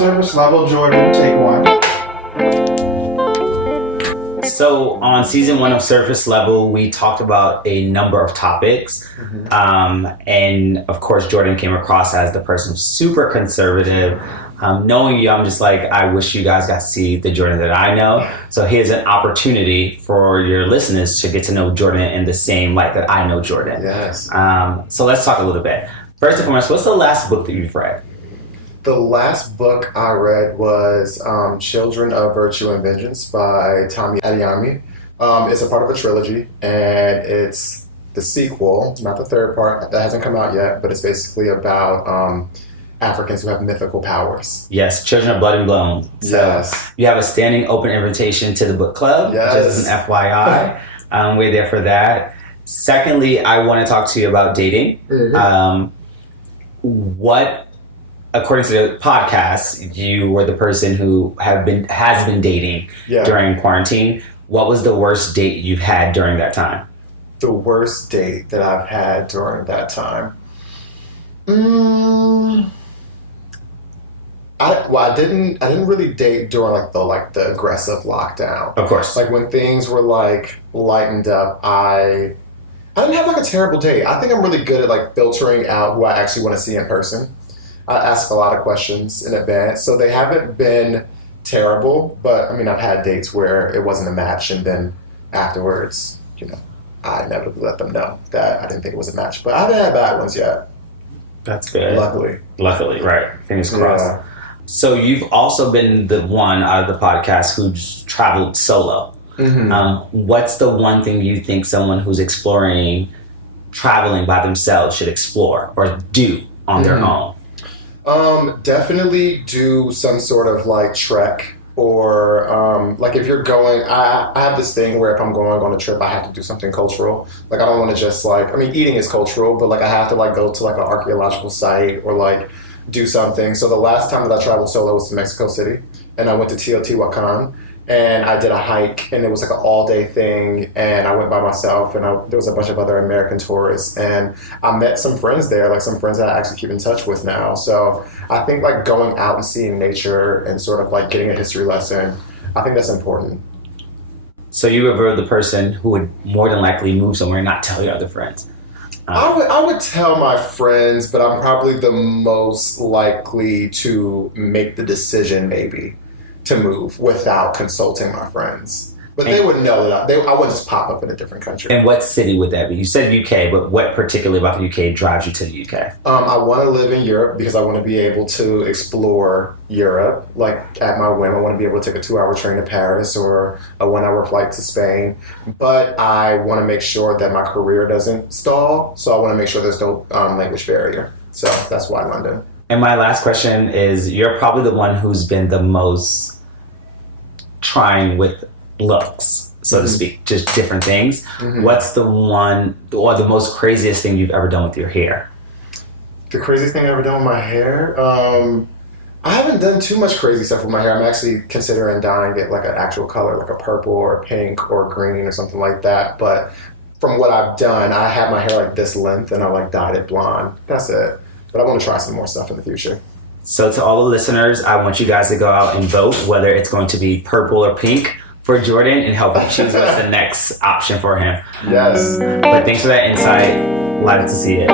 Surface level, Jordan, take one. So on season 1 of Surface Level, we talked about a number of topics. And of course, Jordan came across as the person who's super conservative. Knowing you, I'm just like, I wish you guys got to see the Jordan that I know. So here's an opportunity for your listeners to get to know Jordan in the same light that I know Jordan. Yes. So let's talk a little bit. First and foremost, what's the last book that you've read? The last book I read was Children of Virtue and Vengeance by Tommy Adeyemi. It's a part of a trilogy, and it's the sequel, not the third part. That hasn't come out yet, but it's basically about Africans who have mythical powers. Yes, Children of Blood and Bone. So yes. You have a standing open invitation to the book club, yes. Just as an FYI. We're there for that. Secondly, I want to talk to you about dating. What, according to the podcast, you were the person who has been dating during quarantine. What was the worst date you've had during that time? The worst date that I've had during that time. I didn't really date during the aggressive lockdown. Of course. Like when things were lightened up, I didn't have a terrible date. I think I'm really good at filtering out who I actually want to see in person. I ask a lot of questions in advance, so they haven't been terrible. But I mean, I've had dates where it wasn't a match, and then afterwards, I inevitably let them know that I didn't think it was a match. But I haven't had bad ones yet. That's good. Luckily, right? Fingers crossed. Yeah. So you've also been the one out of the podcast who's traveled solo. What's the one thing you think someone who's exploring traveling by themselves should explore or do on their own? Definitely do some sort of trek, or if you're going, I have this thing where if I'm going on a trip, I have to do something cultural. I don't want to just eating is cultural, but I have to go to an archaeological site or do something. So the last time that I traveled solo was to Mexico City, and I went to Teotihuacan. And I did a hike, and it was an all-day thing, and I went by myself, and there was a bunch of other American tourists, and I met some friends there, some friends that I actually keep in touch with now. So I think going out and seeing nature and sort of getting a history lesson, I think that's important. So you were the person who would more than likely move somewhere and not tell your other friends? I would tell my friends, but I'm probably the most likely to make the decision maybe to move without consulting my friends. But they would know that I wouldn't just pop up in a different country. And what city would that be? You said UK, but what particularly about the UK drives you to the UK? I want to live in Europe because I want to be able to explore Europe. At my whim, I want to be able to take a 2-hour train to Paris or a 1-hour flight to Spain. But I want to make sure that my career doesn't stall. So I want to make sure there's no language barrier. So that's why London. And my last question is, you're probably the one who's been the most trying with looks, so to speak, just different things. What's the one or the most craziest thing you've ever done with your hair? The craziest thing I've ever done with my hair? I haven't done too much crazy stuff with my hair. I'm actually considering dyeing it an actual color, a purple or a pink or green or something like that. But from what I've done, I have my hair this length and I dyed it blonde. That's it. But I want to try some more stuff in the future. So to all the listeners, I want you guys to go out and vote whether it's going to be purple or pink for Jordan and help him choose what's the next option for him. Yes. But thanks for that insight. Glad to see it.